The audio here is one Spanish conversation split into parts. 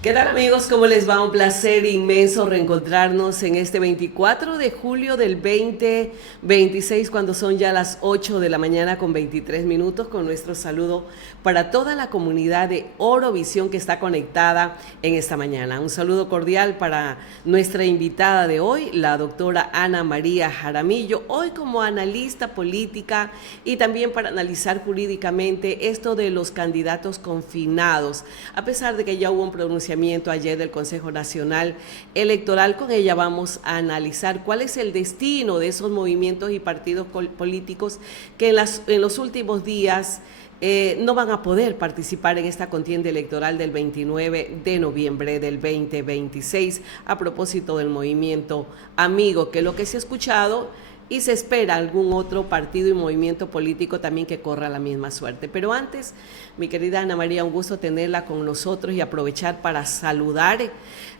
¿Qué tal amigos? ¿Cómo les va? Un placer inmenso reencontrarnos en este 24 de julio del 2026 cuando son ya las 8 de la mañana con 23 minutos con nuestro saludo para toda la comunidad de Orovisión que está conectada en esta mañana. Un saludo cordial para nuestra invitada de hoy, la doctora Ana María Jaramillo, hoy como analista política y también para analizar jurídicamente esto de los candidatos confinados, a pesar de que ya hubo un pronunciamiento ayer del Consejo Nacional Electoral. Con ella vamos a analizar cuál es el destino de esos movimientos y partidos políticos que en los últimos días no van a poder participar en esta contienda electoral del 29 de noviembre del 2026 a propósito del movimiento Amigo, que lo que se ha escuchado y se espera algún otro partido y movimiento político también que corra la misma suerte. Pero antes, mi querida Ana María, un gusto tenerla con nosotros y aprovechar para saludar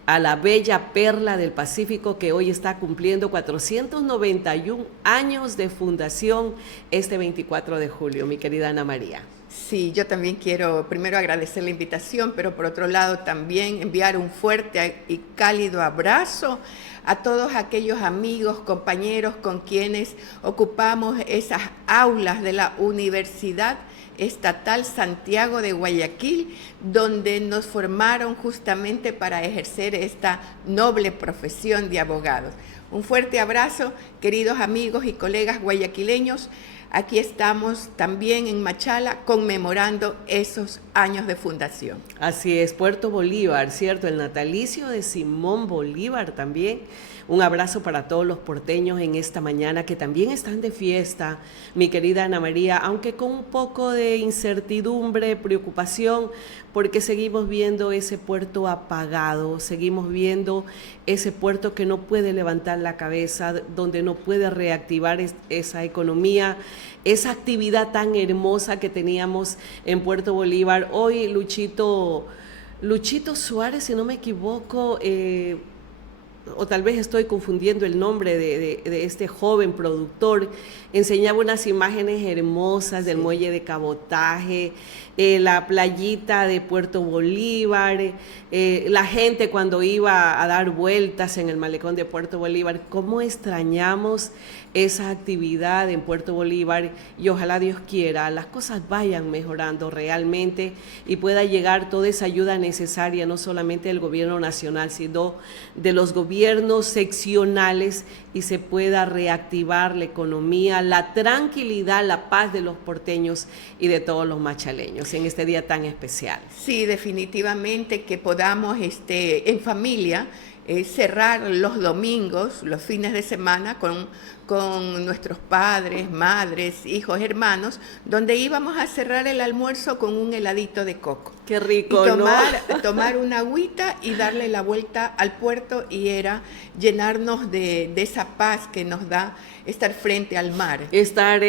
a la bella perla del Pacífico que hoy está cumpliendo 491 años de fundación este 24 de julio, mi querida Ana María. Sí, yo también quiero primero agradecer la invitación, pero por otro lado también enviar un fuerte y cálido abrazo a todos aquellos amigos, compañeros con quienes ocupamos esas aulas de la Universidad Estatal Santiago de Guayaquil, donde nos formaron justamente para ejercer esta noble profesión de abogados. Un fuerte abrazo, queridos amigos y colegas guayaquileños. Aquí estamos también en Machala conmemorando esos años de fundación. Así es, Puerto Bolívar, ¿cierto? El natalicio de Simón Bolívar también. Un abrazo para todos los porteños en esta mañana que también están de fiesta, mi querida Ana María, aunque con un poco de incertidumbre, preocupación, porque seguimos viendo ese puerto apagado, seguimos viendo ese puerto que no puede levantar la cabeza, donde no puede reactivar esa economía, esa actividad tan hermosa que teníamos en Puerto Bolívar. Hoy Luchito Suárez, si no me equivoco, o tal vez estoy confundiendo el nombre de este joven productor, enseñaba unas imágenes hermosas del muelle de cabotaje, la playita de Puerto Bolívar, la gente cuando iba a dar vueltas en el malecón de Puerto Bolívar. ¿Cómo extrañamos esa actividad en Puerto Bolívar? Y ojalá Dios quiera, las cosas vayan mejorando realmente y pueda llegar toda esa ayuda necesaria, no solamente del gobierno nacional, sino de los gobiernos seccionales, y se pueda reactivar la economía, la tranquilidad, la paz de los porteños y de todos los machaleños en este día tan especial. Sí, definitivamente que podamos en familia cerrar los domingos, los fines de semana con nuestros padres, madres, hijos, hermanos, donde íbamos a cerrar el almuerzo con un heladito de coco. Qué rico, y tomar una agüita y darle la vuelta al puerto, y era llenarnos de esa paz que nos da estar frente al mar. Estar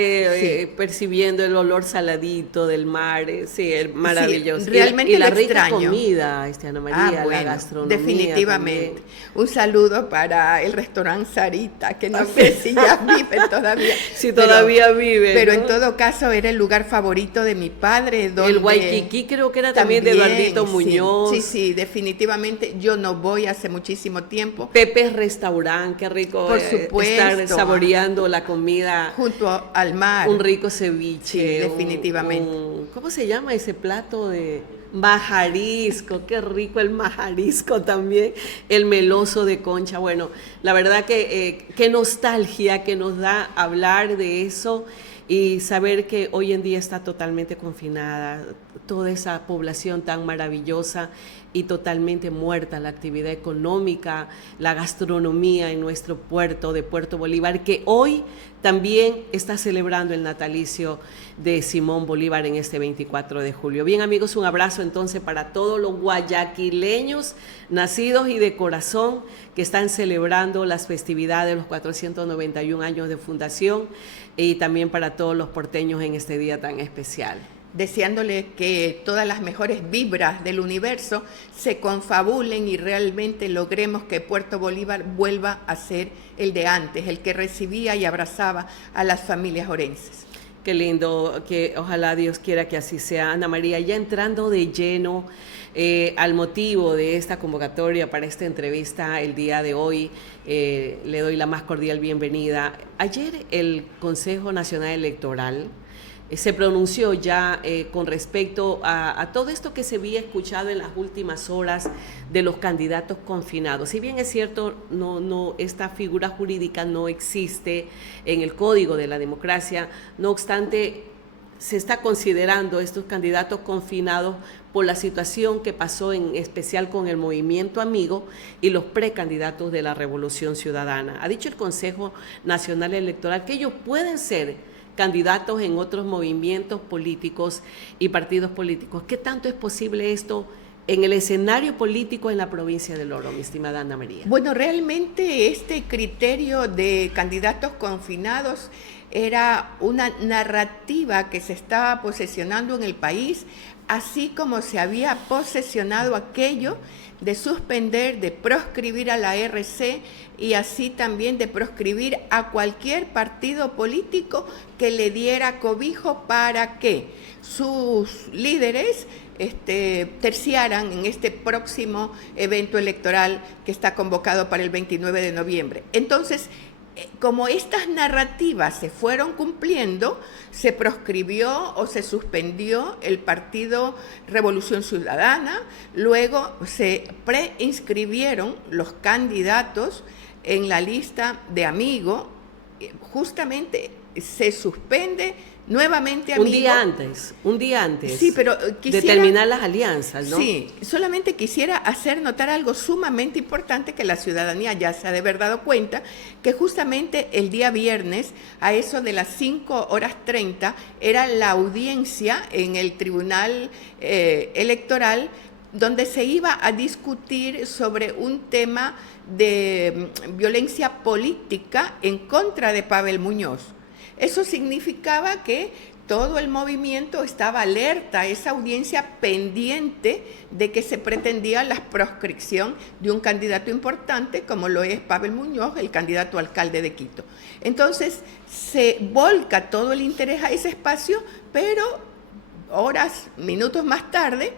percibiendo el olor saladito del mar, sí, maravilloso. Sí, realmente y la rica extraño. Comida, Ana María, Bueno, la gastronomía. definitivamente. También. Un saludo para el restaurante Sarita, que no sé si ya vive todavía. Sí, todavía vive. Pero ¿no? en todo caso era el lugar favorito de mi padre. Donde el Waikiki creo que era también de Eduardito Muñoz. Sí, definitivamente. Yo no voy hace muchísimo tiempo. Pepe's Restaurant, qué rico. Por supuesto. Estar saboreando la comida. Junto al mar. Un rico ceviche. Sí, definitivamente. ¿Cómo se llama ese plato de majarisco? Qué rico el majarisco también. El meloso de concha. Bueno, la verdad que qué nostalgia que nos da hablar de eso y saber que hoy en día está totalmente confinada toda esa población tan maravillosa y totalmente muerta la actividad económica, la gastronomía en nuestro puerto de Puerto Bolívar, que hoy también está celebrando el natalicio de Simón Bolívar en este 24 de julio. Bien, amigos, un abrazo entonces para todos los guayaquileños nacidos y de corazón que están celebrando las festividades de los 491 años de fundación, y también para todos los porteños en este día tan especial. Deseándole que todas las mejores vibras del universo se confabulen y realmente logremos que Puerto Bolívar vuelva a ser el de antes, el que recibía y abrazaba a las familias orenses. Qué lindo, que ojalá Dios quiera que así sea. Ana María, ya entrando de lleno al motivo de esta convocatoria para esta entrevista el día de hoy, le doy la más cordial bienvenida. Ayer el Consejo Nacional Electoral se pronunció ya con respecto a todo esto que se había escuchado en las últimas horas de los candidatos confinados. Si bien es cierto, esta figura jurídica no existe en el Código de la Democracia, no obstante, se está considerando estos candidatos confinados por la situación que pasó en especial con el Movimiento Amigo y los precandidatos de la Revolución Ciudadana. Ha dicho el Consejo Nacional Electoral que ellos pueden ser candidatos en otros movimientos políticos y partidos políticos. ¿Qué tanto es posible esto en el escenario político en la provincia del Oro, mi estimada Ana María? Bueno, realmente este criterio de candidatos confinados era una narrativa que se estaba posesionando en el país, así como se había posesionado aquello de suspender, de proscribir a la RC y así también de proscribir a cualquier partido político que le diera cobijo para que sus líderes terciaran en este próximo evento electoral que está convocado para el 29 de noviembre. Entonces, como estas narrativas se fueron cumpliendo, se proscribió o se suspendió el partido Revolución Ciudadana, luego se preinscribieron los candidatos en la lista de Amigo, justamente se suspende nuevamente Amigo. Un día antes. Sí, pero de terminar las alianzas, ¿no? Sí, solamente quisiera hacer notar algo sumamente importante que la ciudadanía ya se ha de haber dado cuenta, que justamente el día viernes, a eso de las 5:30, era la audiencia en el Tribunal Electoral, donde se iba a discutir sobre un tema de violencia política en contra de Pavel Muñoz. Eso significaba que todo el movimiento estaba alerta, esa audiencia pendiente de que se pretendía la proscripción de un candidato importante como lo es Pavel Muñoz, el candidato a alcalde de Quito. Entonces se volca todo el interés a ese espacio, pero minutos más tarde,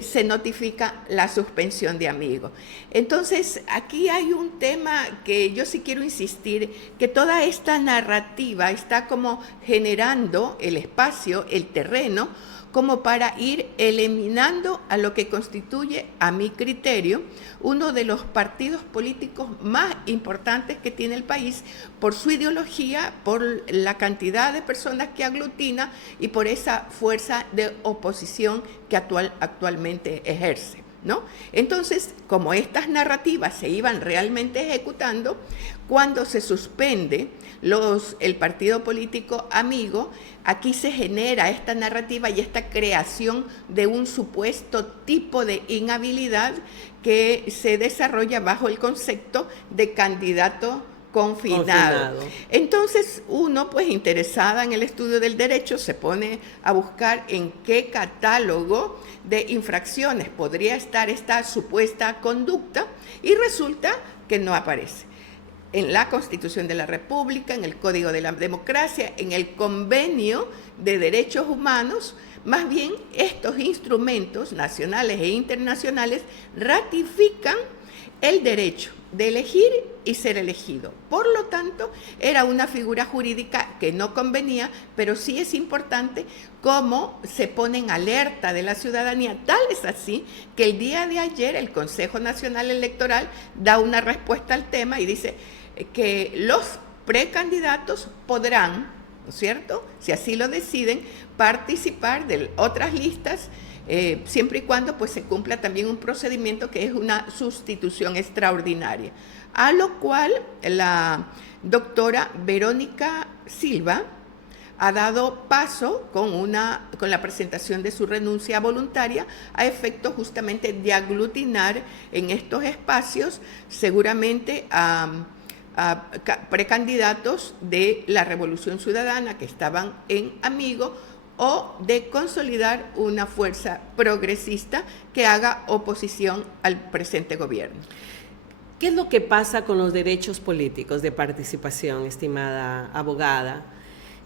se notifica la suspensión de Amigo. Entonces, aquí hay un tema que yo sí quiero insistir, que toda esta narrativa está como generando el espacio, el terreno, como para ir eliminando a lo que constituye, a mi criterio, uno de los partidos políticos más importantes que tiene el país por su ideología, por la cantidad de personas que aglutina y por esa fuerza de oposición que actualmente ejerce, ¿no? Entonces, como estas narrativas se iban realmente ejecutando, cuando se suspende el partido político Amigo, aquí se genera esta narrativa y esta creación de un supuesto tipo de inhabilidad que se desarrolla bajo el concepto de candidato confinado. Entonces uno, pues interesada en el estudio del derecho, se pone a buscar en qué catálogo de infracciones podría estar esta supuesta conducta y resulta que no aparece en la Constitución de la República, en el Código de la Democracia, en el Convenio de Derechos Humanos. Más bien, estos instrumentos nacionales e internacionales ratifican el derecho de elegir y ser elegido. Por lo tanto, era una figura jurídica que no convenía, pero sí es importante cómo se pone en alerta de la ciudadanía. Tal es así que el día de ayer el Consejo Nacional Electoral da una respuesta al tema y dice que los precandidatos podrán, ¿no es cierto?, si así lo deciden, participar de otras listas, siempre y cuando pues se cumpla también un procedimiento que es una sustitución extraordinaria. A lo cual la doctora Verónica Silva ha dado paso con la presentación de su renuncia voluntaria a efecto justamente de aglutinar en estos espacios seguramente a precandidatos de la Revolución Ciudadana que estaban en Amigo o de consolidar una fuerza progresista que haga oposición al presente gobierno. ¿Qué es lo que pasa con los derechos políticos de participación, estimada abogada?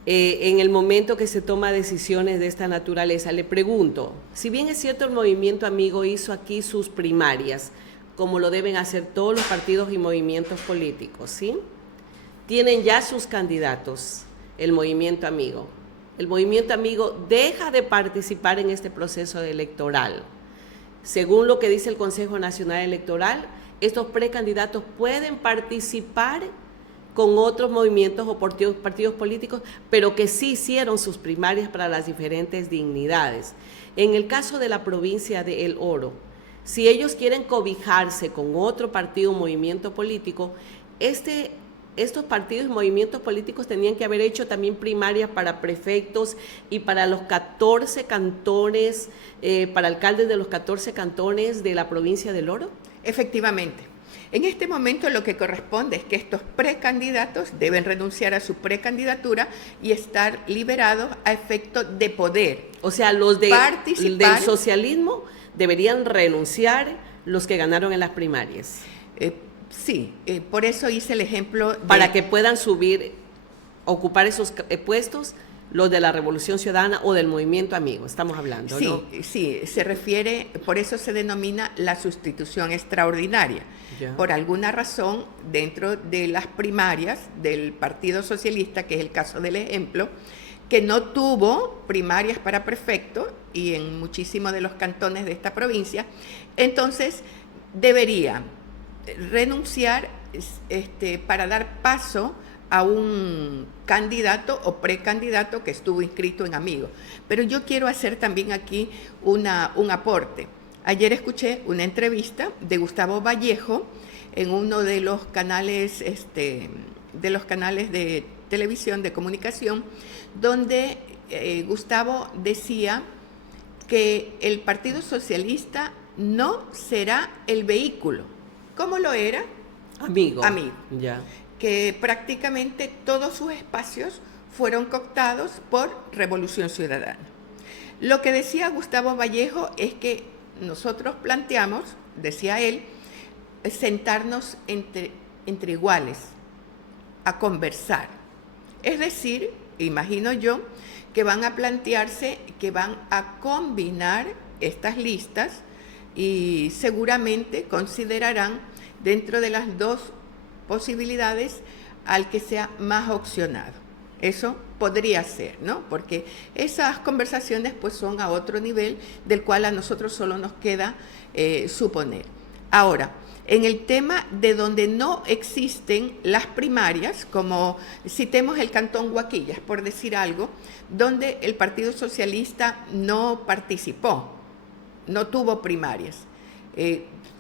en el momento que se toma decisiones de esta naturaleza. Le pregunto, si bien es cierto el Movimiento Amigo hizo aquí sus primarias, como lo deben hacer todos los partidos y movimientos políticos, ¿sí? Tienen ya sus candidatos, el Movimiento Amigo. El Movimiento Amigo deja de participar en este proceso electoral. Según lo que dice el Consejo Nacional Electoral, estos precandidatos pueden participar con otros movimientos o partidos políticos, pero que sí hicieron sus primarias para las diferentes dignidades. En el caso de la provincia de El Oro, si ellos quieren cobijarse con otro partido o movimiento político, estos partidos y movimientos políticos tenían que haber hecho también primarias para prefectos y para los 14 cantones, para alcaldes de los 14 cantones de la provincia del Oro. Efectivamente. En este momento lo que corresponde es que estos precandidatos deben renunciar a su precandidatura y estar liberados a efecto de poder. O sea, los del socialismo deberían renunciar, los que ganaron en las primarias. Sí, por eso hice el ejemplo. Para que puedan ocupar esos puestos los de la Revolución Ciudadana o del Movimiento Amigo, estamos hablando, sí, ¿no? Sí, se refiere, por eso se denomina la sustitución extraordinaria. Ya. Por alguna razón, dentro de las primarias del Partido Socialista, que es el caso del ejemplo, que no tuvo primarias para prefecto y en muchísimos de los cantones de esta provincia, entonces debería renunciar para dar paso a un candidato o precandidato que estuvo inscrito en Amigo. Pero yo quiero hacer también aquí un aporte. Ayer escuché una entrevista de Gustavo Vallejo en uno de los canales, de televisión, de comunicación, donde Gustavo decía que el Partido Socialista no será el vehículo. ¿Cómo lo era? Amigo. Ya. Que prácticamente todos sus espacios fueron cooptados por Revolución Ciudadana. Lo que decía Gustavo Vallejo es que nosotros planteamos, decía él, sentarnos entre iguales, a conversar. Es decir, imagino yo, que van a plantearse que van a combinar estas listas y seguramente considerarán dentro de las dos posibilidades al que sea más opcionado. Eso podría ser, ¿no? Porque esas conversaciones pues son a otro nivel del cual a nosotros solo nos queda suponer. Ahora, en el tema de donde no existen las primarias, como citemos el Cantón Huaquillas, por decir algo, donde el Partido Socialista no participó, no tuvo primarias.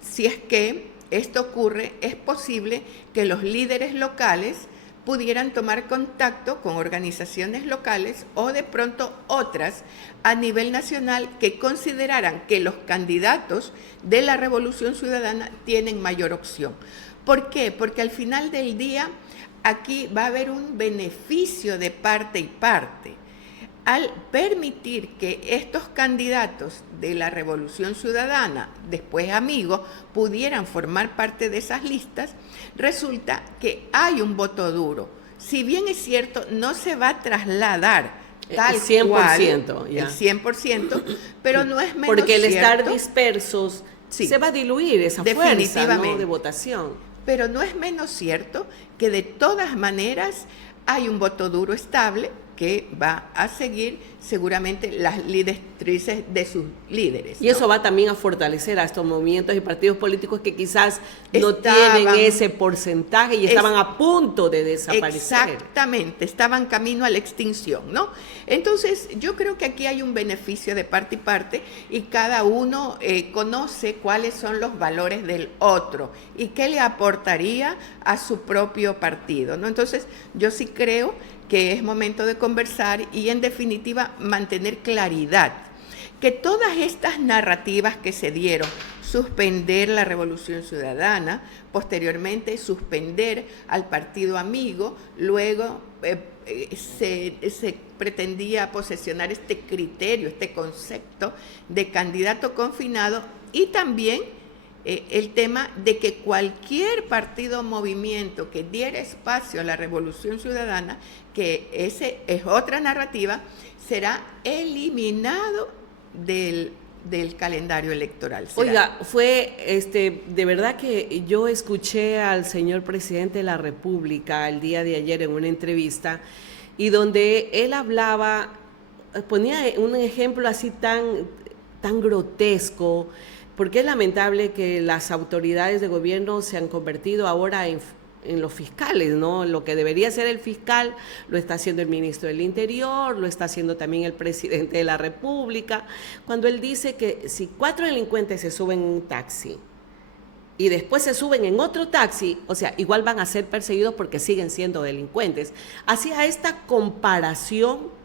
Si es que esto ocurre, es posible que los líderes locales pudieran tomar contacto con organizaciones locales o de pronto otras a nivel nacional que consideraran que los candidatos de la Revolución Ciudadana tienen mayor opción. ¿Por qué? Porque al final del día aquí va a haber un beneficio de parte y parte. Al permitir que estos candidatos de la Revolución Ciudadana, después amigos, pudieran formar parte de esas listas, resulta que hay un voto duro. Si bien es cierto, no se va a trasladar tal 100%, cual, ya. el 100%, pero no es menos porque el cierto, estar dispersos se va a diluir esa fuerza, ¿no?, de votación. Pero no es menos cierto que de todas maneras hay un voto duro estable que va a seguir seguramente las directrices de sus líderes, ¿no? Y eso va también a fortalecer a estos movimientos y partidos políticos que quizás no tienen ese porcentaje y estaban a punto de desaparecer. Exactamente, estaban camino a la extinción, ¿no? Entonces, yo creo que aquí hay un beneficio de parte y parte y cada uno conoce cuáles son los valores del otro y qué le aportaría a su propio partido, ¿no? Entonces, yo sí creo que es momento de conversar y en definitiva mantener claridad, que todas estas narrativas que se dieron, suspender la Revolución Ciudadana, posteriormente suspender al Partido Amigo, luego se pretendía posesionar este criterio, este concepto de candidato confinado y también el tema de que cualquier partido o movimiento que diera espacio a la Revolución Ciudadana, que ese es otra narrativa, será eliminado del calendario electoral. Oiga, fue de verdad que yo escuché al señor presidente de la República el día de ayer en una entrevista y donde él hablaba, ponía un ejemplo así tan grotesco, porque es lamentable que las autoridades de gobierno se han convertido ahora en los fiscales, ¿no? Lo que debería ser el fiscal lo está haciendo el ministro del Interior, lo está haciendo también el presidente de la República, cuando él dice que si 4 delincuentes se suben en un taxi y después se suben en otro taxi, o sea, igual van a ser perseguidos porque siguen siendo delincuentes. Hacía esta comparación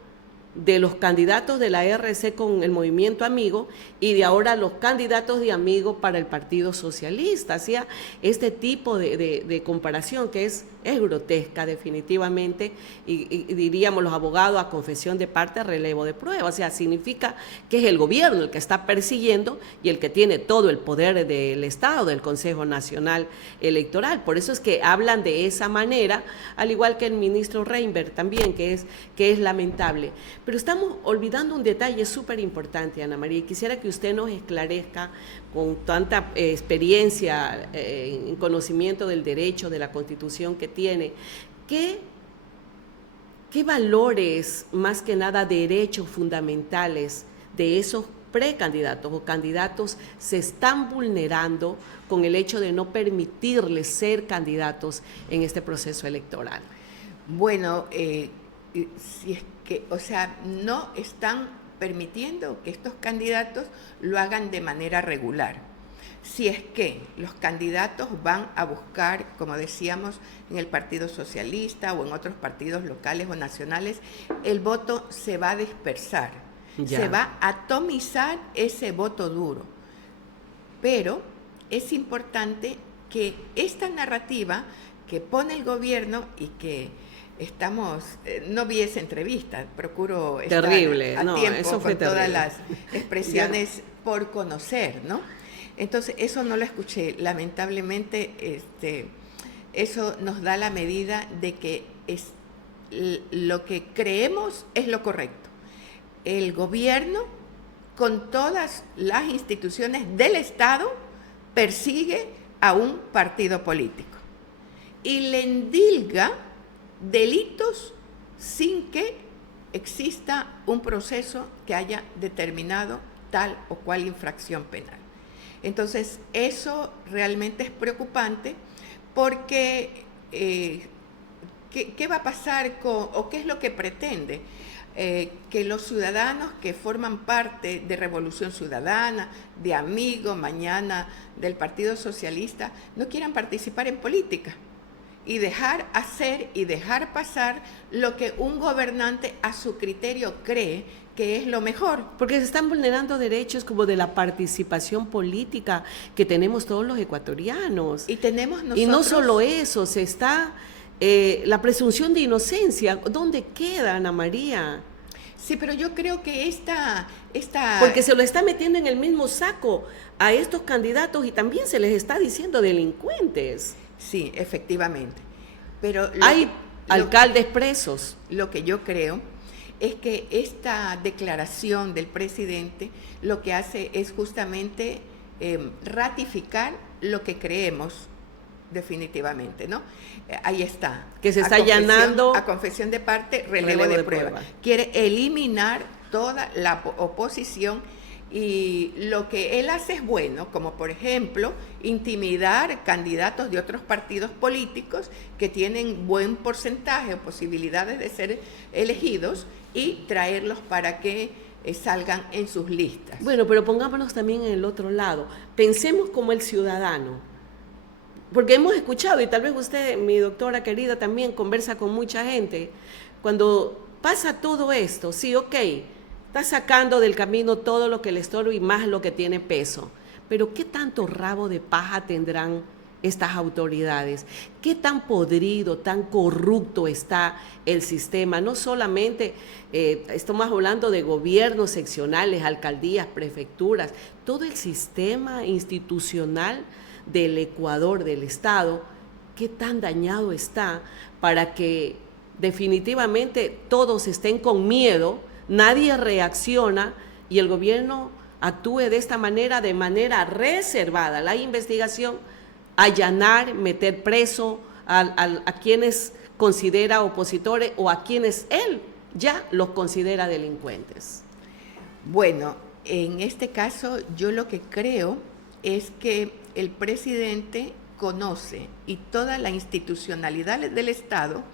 de los candidatos de la RC con el movimiento Amigo y de ahora los candidatos de Amigo para el Partido Socialista. Hacía este tipo de comparación que es grotesca definitivamente y diríamos los abogados a confesión de parte, relevo de prueba. O sea, significa que es el gobierno el que está persiguiendo y el que tiene todo el poder del Estado, del Consejo Nacional Electoral. Por eso es que hablan de esa manera, al igual que el ministro Reinberg también, que es lamentable. Pero estamos olvidando un detalle súper importante, Ana María, y quisiera que usted nos esclarezca con tanta experiencia en conocimiento del derecho, de la Constitución que tiene, ¿qué valores, más que nada derechos fundamentales de esos precandidatos o candidatos se están vulnerando con el hecho de no permitirles ser candidatos en este proceso electoral? Bueno, si es que, o sea, no están permitiendo que estos candidatos lo hagan de manera regular. Si es que los candidatos van a buscar, como decíamos, en el Partido Socialista o en otros partidos locales o nacionales, el voto se va a dispersar, se va a atomizar ese voto duro. Pero es importante que esta narrativa que pone el gobierno y que no vi esa entrevista, procuro estar terrible, a no, tiempo eso fue con todas terrible. las expresiones por conocer, ¿no? Entonces, eso no lo escuché. Lamentablemente, eso nos da la medida de que lo que creemos es lo correcto. El gobierno, con todas las instituciones del Estado, persigue a un partido político y le endilga delitos sin que exista un proceso que haya determinado tal o cual infracción penal. Entonces, eso realmente es preocupante porque ¿qué va a pasar o qué es lo que pretende? Que los ciudadanos que forman parte de Revolución Ciudadana, de Amigo, mañana del Partido Socialista, no quieran participar en política y dejar hacer y dejar pasar lo que un gobernante a su criterio cree que es lo mejor. Porque se están vulnerando derechos como de la participación política que tenemos todos los ecuatorianos. Y tenemos nosotros... Y no solo eso, se está... la presunción de inocencia, ¿dónde queda, Ana María? Sí, pero yo creo que esta... Porque se lo está metiendo en el mismo saco a estos candidatos y también se les está diciendo delincuentes. Sí, efectivamente. Pero hay alcaldes presos. Lo que yo creo es que esta declaración del presidente lo que hace es justamente ratificar lo que creemos definitivamente, ¿no? Ahí está. Que se está allanando a confesión de parte, relevo de prueba. Quiere eliminar toda la oposición y lo que él hace es bueno, como por ejemplo intimidar candidatos de otros partidos políticos que tienen buen porcentaje o posibilidades de ser elegidos y traerlos para que salgan en sus listas. Bueno, pero pongámonos también en el otro lado. Pensemos como el ciudadano. Porque hemos escuchado, y tal vez usted, mi doctora querida, también conversa con mucha gente, cuando pasa todo esto, sí, ok, está sacando del camino todo lo que le estorba y más lo que tiene peso, pero ¿qué tanto rabo de paja tendrán estas autoridades? ¿Qué tan podrido, tan corrupto está el sistema? No solamente estamos hablando de gobiernos seccionales, alcaldías, prefecturas, todo el sistema institucional del Ecuador, del Estado, ¿qué tan dañado está para que definitivamente todos estén con miedo, nadie reacciona y el gobierno actúe de manera reservada la investigación, allanar, meter preso a quienes considera opositores o a quienes él ya los considera delincuentes? Bueno, en este caso yo lo que creo es que el presidente conoce y toda la institucionalidad del Estado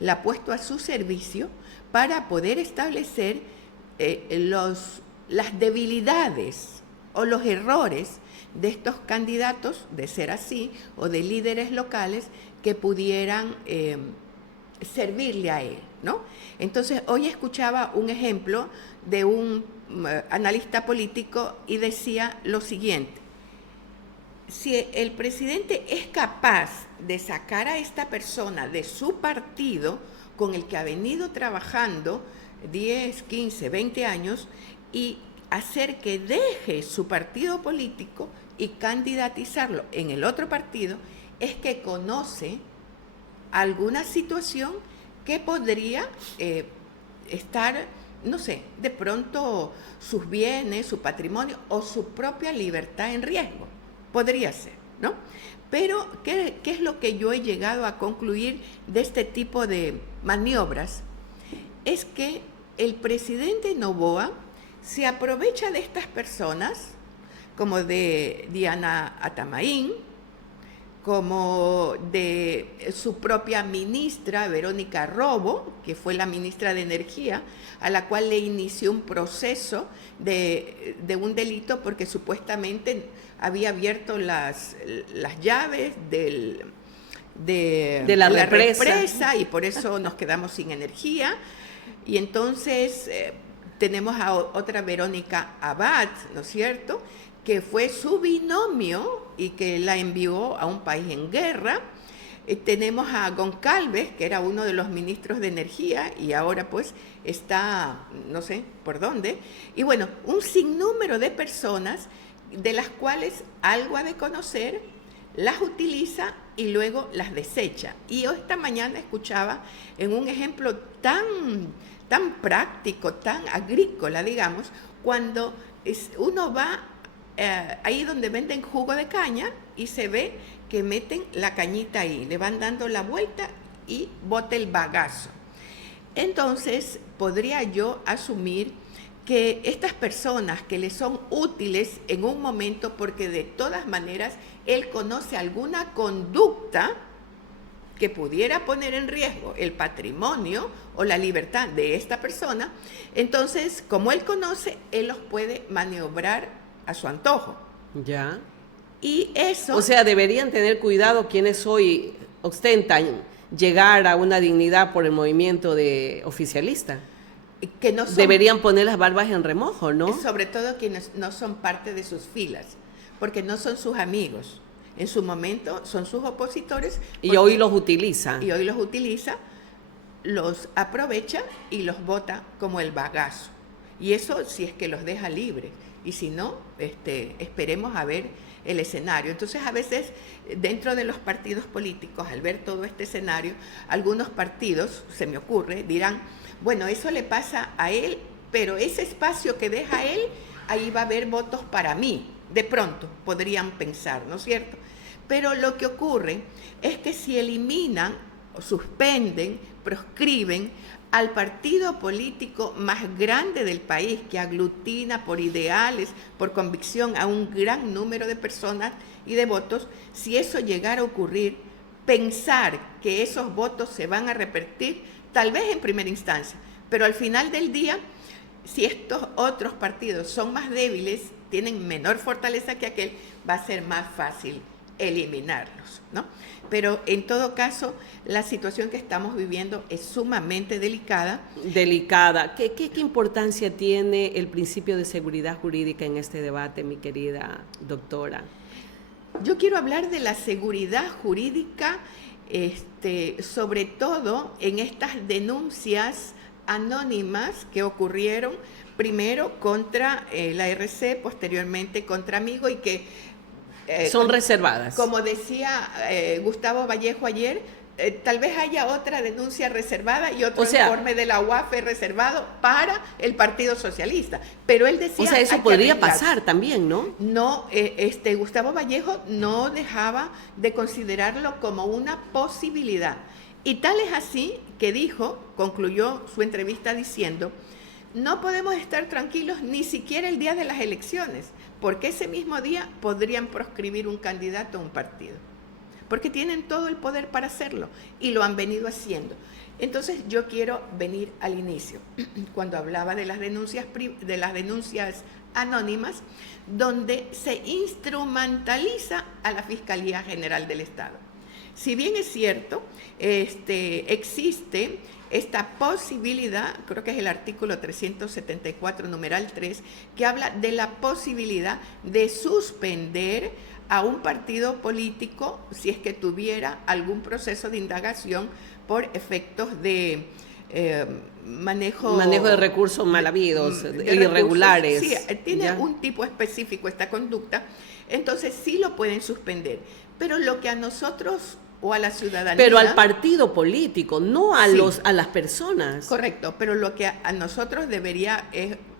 la ha puesto a su servicio para poder establecer las debilidades o los errores de estos candidatos, de ser así, o de líderes locales que pudieran servirle a él, ¿no? Entonces, hoy escuchaba un ejemplo de un analista político y decía lo siguiente: si el presidente es capaz de sacar a esta persona de su partido con el que ha venido trabajando 10, 15, 20 años y hacer que deje su partido político y candidatizarlo en el otro partido, es que conoce alguna situación que podría estar, no sé, de pronto sus bienes, su patrimonio o su propia libertad en riesgo. Podría ser, ¿no? Pero, ¿qué es lo que yo he llegado a concluir de este tipo de maniobras? Es que el presidente Noboa se aprovecha de estas personas, como de Diana Atamaín, como de su propia ministra, Verónica Robo, que fue la ministra de Energía, a la cual le inició un proceso de un delito porque supuestamente había abierto las llaves de la represa y por eso nos quedamos sin energía. Y entonces tenemos a otra Verónica Abad, ¿no es cierto?, que fue su binomio y que la envió a un país en guerra. Tenemos a Goncalves, que era uno de los ministros de Energía y ahora pues está, no sé por dónde. Y bueno, un sinnúmero de personas de las cuales algo ha de conocer, las utiliza y luego las desecha. Y hoy esta mañana escuchaba en un ejemplo tan práctico, tan agrícola, digamos, cuando uno va ahí donde venden jugo de caña y se ve que meten la cañita ahí, le van dando la vuelta y bota el bagazo. Entonces, podría yo asumir que estas personas que le son útiles en un momento, porque de todas maneras él conoce alguna conducta que pudiera poner en riesgo el patrimonio o la libertad de esta persona, entonces, como él conoce, él los puede maniobrar a su antojo. Ya. Y eso... O sea, deberían tener cuidado quienes hoy ostentan llegar a una dignidad por el movimiento de oficialista. Que no son, deberían poner las barbas en remojo, ¿no? Sobre todo quienes no son parte de sus filas, porque no son sus amigos. En su momento son sus opositores. Y hoy los utiliza. Y hoy los utiliza, los aprovecha y los bota como el bagazo. Y eso si es que los deja libres. Y si no, esperemos a ver el escenario. Entonces, a veces, dentro de los partidos políticos, al ver todo este escenario, algunos partidos, se me ocurre, dirán, bueno, eso le pasa a él, pero ese espacio que deja él, ahí va a haber votos para mí. De pronto, podrían pensar, ¿no es cierto? Pero lo que ocurre es que si eliminan, o suspenden, proscriben al partido político más grande del país, que aglutina por ideales, por convicción a un gran número de personas y de votos, si eso llegara a ocurrir, pensar que esos votos se van a repetir, tal vez en primera instancia, pero al final del día, si estos otros partidos son más débiles, tienen menor fortaleza que aquel, va a ser más fácil eliminarlos, ¿no? Pero en todo caso, la situación que estamos viviendo es sumamente delicada. Delicada. ¿Qué importancia tiene el principio de seguridad jurídica en este debate, mi querida doctora? yo quiero hablar de la seguridad jurídica, sobre todo en estas denuncias anónimas que ocurrieron primero contra la RC, posteriormente contra Amigo, y que son reservadas. Como decía Gustavo Vallejo ayer, tal vez haya otra denuncia reservada y otro informe de la UAFE reservado para el Partido Socialista. Pero él decía... O sea, eso podría pasar también, ¿no? No, Gustavo Vallejo no dejaba de considerarlo como una posibilidad. Y tal es así que concluyó su entrevista diciendo: no podemos estar tranquilos ni siquiera el día de las elecciones, porque ese mismo día podrían proscribir un candidato a un partido, porque tienen todo el poder para hacerlo y lo han venido haciendo. Entonces yo quiero venir al inicio, cuando hablaba de las denuncias anónimas, donde se instrumentaliza a la Fiscalía General del Estado. Si bien es cierto, existe esta posibilidad, creo que es el artículo 374, numeral 3, que habla de la posibilidad de suspender a un partido político si es que tuviera algún proceso de indagación por efectos de manejo de recursos mal habidos, irregulares. Sí, tiene un tipo específico esta conducta, entonces sí lo pueden suspender. Pero lo que a nosotros o a la ciudadanía... Pero al partido político, no a las personas. Correcto, pero lo que a nosotros debería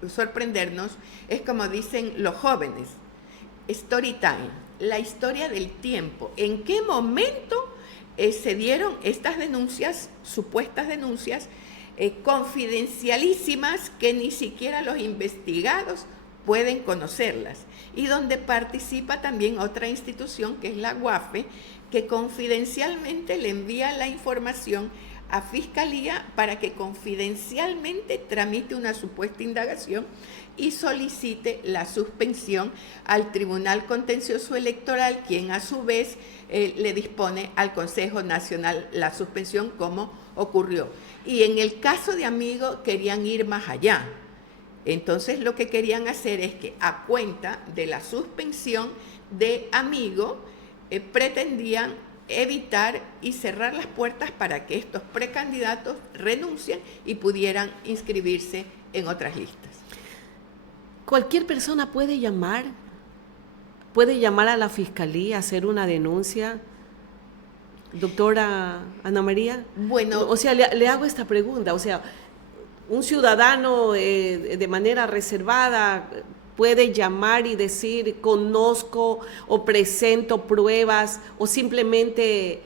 sorprendernos es, como dicen los jóvenes, story time, la historia del tiempo. ¿En qué momento se dieron estas denuncias, supuestas denuncias, confidencialísimas, que ni siquiera los investigados pueden conocerlas? Y donde participa también otra institución, que es la UAFE, que confidencialmente le envía la información a Fiscalía para que confidencialmente tramite una supuesta indagación y solicite la suspensión al Tribunal Contencioso Electoral, quien a su vez le dispone al Consejo Nacional la suspensión, como ocurrió. Y en el caso de Amigo querían ir más allá. Entonces lo que querían hacer es que, a cuenta de la suspensión de Amigo, pretendían evitar y cerrar las puertas para que estos precandidatos renuncien y pudieran inscribirse en otras listas. ¿Cualquier persona puede llamar a la Fiscalía a hacer una denuncia, doctora Ana María? Bueno, o sea, le hago esta pregunta, o sea, un ciudadano de manera reservada puede llamar y decir conozco o presento pruebas, o simplemente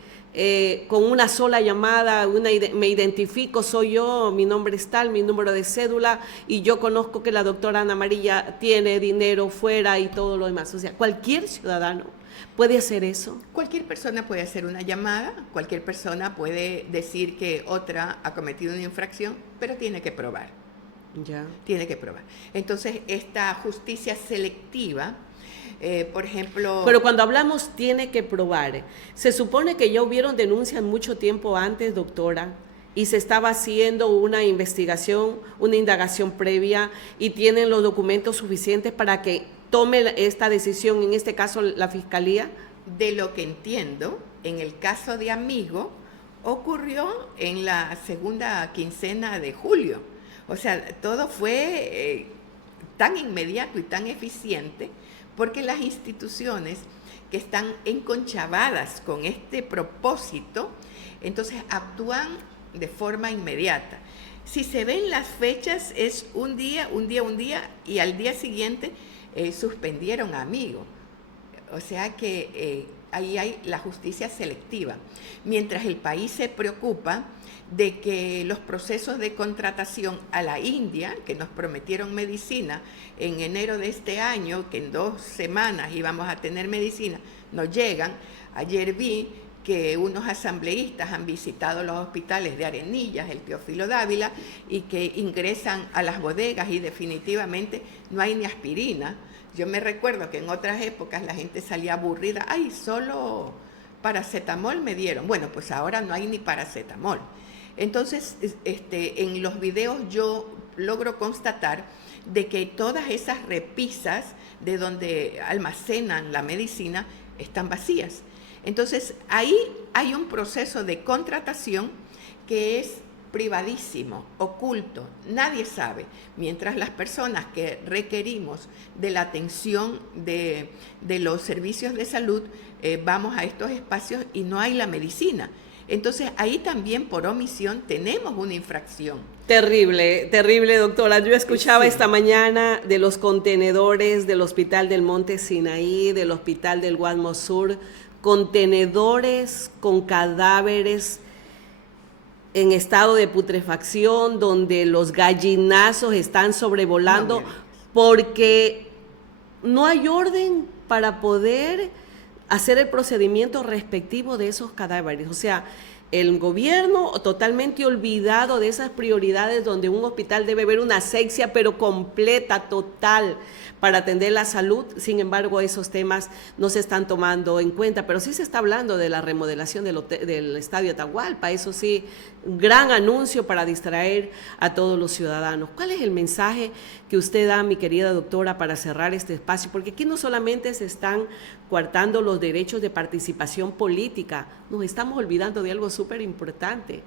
con una sola llamada me identifico, soy yo, mi nombre es tal, mi número de cédula, y yo conozco que la doctora Ana María tiene dinero fuera y todo lo demás. O sea, cualquier ciudadano puede hacer eso. Cualquier persona puede hacer una llamada, cualquier persona puede decir que otra ha cometido una infracción, pero tiene que probar. Ya. Tiene que probar. Entonces, esta justicia selectiva, por ejemplo... Pero cuando hablamos tiene que probar, se supone que ya hubieron denuncias mucho tiempo antes, doctora, y se estaba haciendo una investigación, una indagación previa, y tienen los documentos suficientes para que tome esta decisión, en este caso la Fiscalía. De lo que entiendo, en el caso de Amigo, ocurrió en la segunda quincena de julio. O sea, todo fue tan inmediato y tan eficiente, porque las instituciones que están enconchavadas con este propósito, entonces actúan de forma inmediata. Si se ven las fechas, es un día, y al día siguiente suspendieron a Amigo. O sea que ahí hay la justicia selectiva. Mientras el país se preocupa de que los procesos de contratación a la India, que nos prometieron medicina en enero de este año, que en 2 semanas íbamos a tener medicina, no llegan. Ayer vi que unos asambleístas han visitado los hospitales de Arenillas, el Teófilo Dávila, y que ingresan a las bodegas y definitivamente no hay ni aspirina. Yo me recuerdo que en otras épocas la gente salía aburrida, ¡ay, solo paracetamol me dieron! Bueno, pues ahora no hay ni paracetamol. Entonces, en los videos yo logro constatar de que todas esas repisas de donde almacenan la medicina están vacías. Entonces, ahí hay un proceso de contratación que es privadísimo, oculto, nadie sabe, mientras las personas que requerimos de la atención de los servicios de salud, vamos a estos espacios y no hay la medicina. Entonces, ahí también por omisión tenemos una infracción. Terrible, terrible, doctora. Yo escuchaba Sí. esta mañana de los contenedores del Hospital del Monte Sinaí, del Hospital del Guasmo Sur, contenedores con cadáveres en estado de putrefacción, donde los gallinazos están sobrevolando, porque no hay orden para poder hacer el procedimiento respectivo de esos cadáveres. O sea, el gobierno totalmente olvidado de esas prioridades donde un hospital debe ver una asepsia, pero completa, total, para atender la salud. Sin embargo, esos temas no se están tomando en cuenta, pero sí se está hablando de la remodelación del Estadio Atahualpa. Eso sí, un gran anuncio para distraer a todos los ciudadanos. ¿Cuál es el mensaje que usted da, mi querida doctora, para cerrar este espacio? Porque aquí no solamente se están coartando los derechos de participación política, nos estamos olvidando de algo súper importante: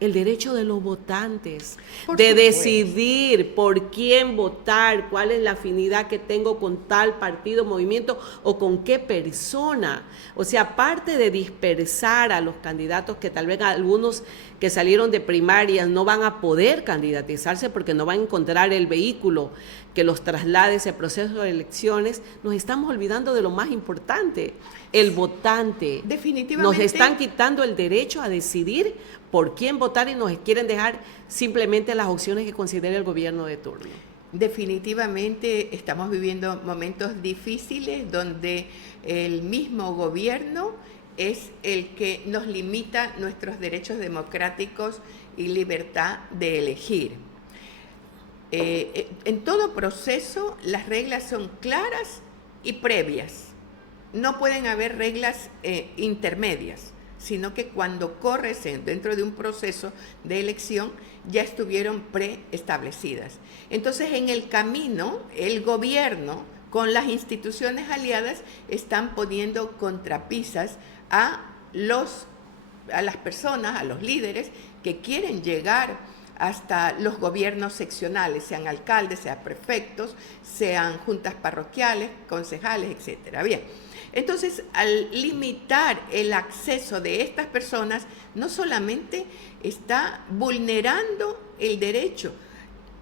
el derecho de los votantes, de decidir por quién votar, cuál es la afinidad que tengo con tal partido, movimiento o con qué persona. O sea, aparte de dispersar a los candidatos, que tal vez algunos que salieron de primarias no van a poder candidatizarse porque no van a encontrar el vehículo que los traslade ese proceso de elecciones, nos estamos olvidando de lo más importante: el votante. Definitivamente. Nos están quitando el derecho a decidir por quién votar y nos quieren dejar simplemente las opciones que considere el gobierno de turno. Definitivamente estamos viviendo momentos difíciles donde el mismo gobierno es el que nos limita nuestros derechos democráticos y libertad de elegir. En todo proceso las reglas son claras y previas. No pueden haber reglas intermedias, sino que cuando corres dentro de un proceso de elección ya estuvieron preestablecidas. Entonces, en el camino, el gobierno con las instituciones aliadas están poniendo contrapisas a las personas, a los líderes que quieren llegar hasta los gobiernos seccionales, sean alcaldes, sean prefectos, sean juntas parroquiales, concejales, etcétera. Bien. Entonces, al limitar el acceso de estas personas, no solamente está vulnerando el derecho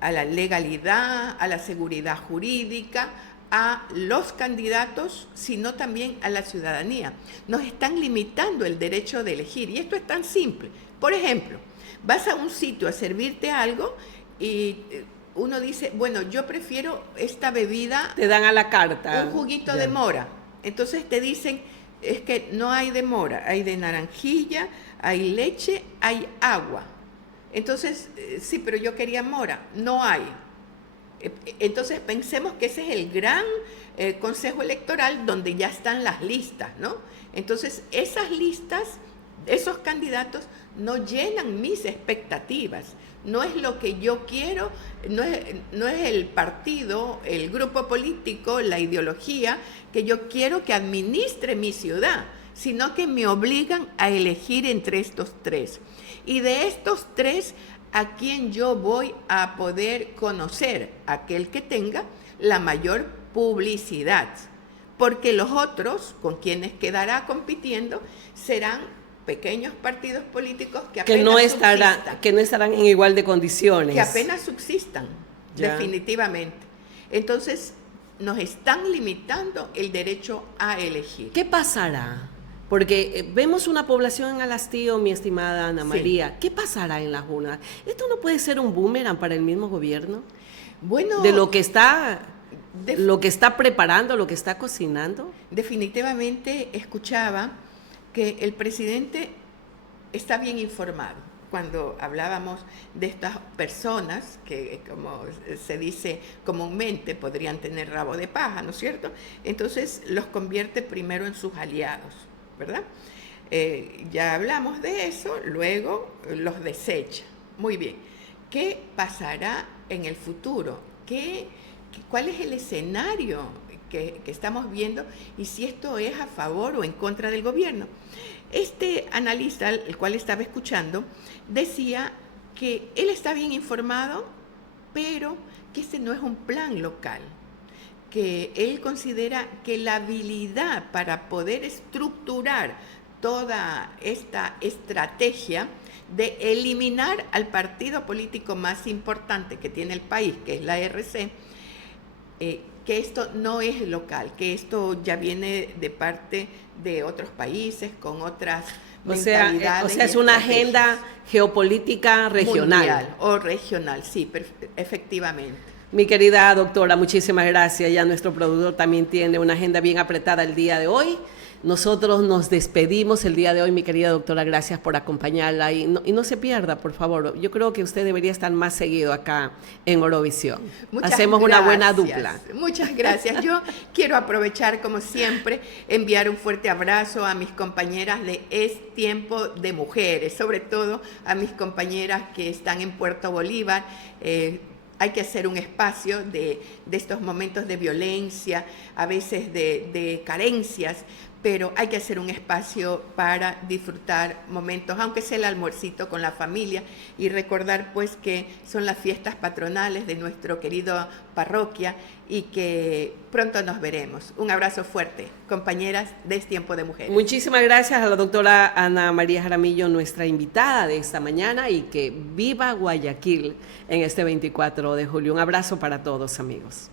a la legalidad, a la seguridad jurídica, a los candidatos, sino también a la ciudadanía. Nos están limitando el derecho de elegir, y esto es tan simple. Por ejemplo, vas a un sitio a servirte algo y uno dice, bueno, yo prefiero esta bebida. Te dan a la carta. Un juguito de mora. Entonces te dicen, es que no hay de mora, hay de naranjilla, hay leche, hay agua. Entonces, sí, pero yo quería mora, no hay. Entonces pensemos que ese es el gran consejo electoral donde ya están las listas, ¿no? Entonces esas listas, esos candidatos no llenan mis expectativas. No es lo que yo quiero, no es el partido, el grupo político, la ideología que yo quiero que administre mi ciudad, sino que me obligan a elegir entre estos tres. Y de estos tres, ¿a quién yo voy a poder conocer? Aquel que tenga la mayor publicidad. Porque los otros, con quienes quedará compitiendo, serán pequeños partidos políticos que no estarán en igual de condiciones. Que apenas subsistan, definitivamente. Entonces, nos están limitando el derecho a elegir. ¿Qué pasará? Porque vemos una población en el hastío, mi estimada Ana María. Sí. ¿Qué pasará en la Junta? ¿Esto no puede ser un boomerang para el mismo gobierno? Bueno, de lo que está preparando, lo que está cocinando. Definitivamente escuchaba que el presidente está bien informado. Cuando hablábamos de estas personas que, como se dice comúnmente, podrían tener rabo de paja, ¿no es cierto? Entonces los convierte primero en sus aliados, ¿verdad? Ya hablamos de eso, luego los desecha. Muy bien. ¿Qué pasará en el futuro? ¿Cuál es el escenario que estamos viendo y si esto es a favor o en contra del gobierno. Este analista, el cual estaba escuchando, decía que él está bien informado, pero que este no es un plan local, que él considera que la habilidad para poder estructurar toda esta estrategia de eliminar al partido político más importante que tiene el país, que es la RC, que esto no es local, que esto ya viene de parte de otros países con otras mentalidades. O sea, es una agenda geopolítica regional. Mundial o regional, sí, efectivamente. Mi querida doctora, muchísimas gracias. Ya nuestro productor también tiene una agenda bien apretada el día de hoy. Nosotros nos despedimos el día de hoy, mi querida doctora, gracias por acompañarla y no se pierda, por favor. Yo creo que usted debería estar más seguido acá en Orovisión. Hacemos una buena dupla. Muchas gracias. Yo quiero aprovechar, como siempre, enviar un fuerte abrazo a mis compañeras de Es Tiempo de Mujeres, sobre todo a mis compañeras que están en Puerto Bolívar. Hay que hacer un espacio de estos momentos de violencia, a veces de carencias, pero hay que hacer un espacio para disfrutar momentos, aunque sea el almuercito con la familia, y recordar pues que son las fiestas patronales de nuestro querido parroquia y que pronto nos veremos. Un abrazo fuerte, compañeras de Es Tiempo de Mujeres. Muchísimas gracias a la doctora Ana María Jaramillo, nuestra invitada de esta mañana, y que viva Guayaquil en este 24 de julio. Un abrazo para todos, amigos.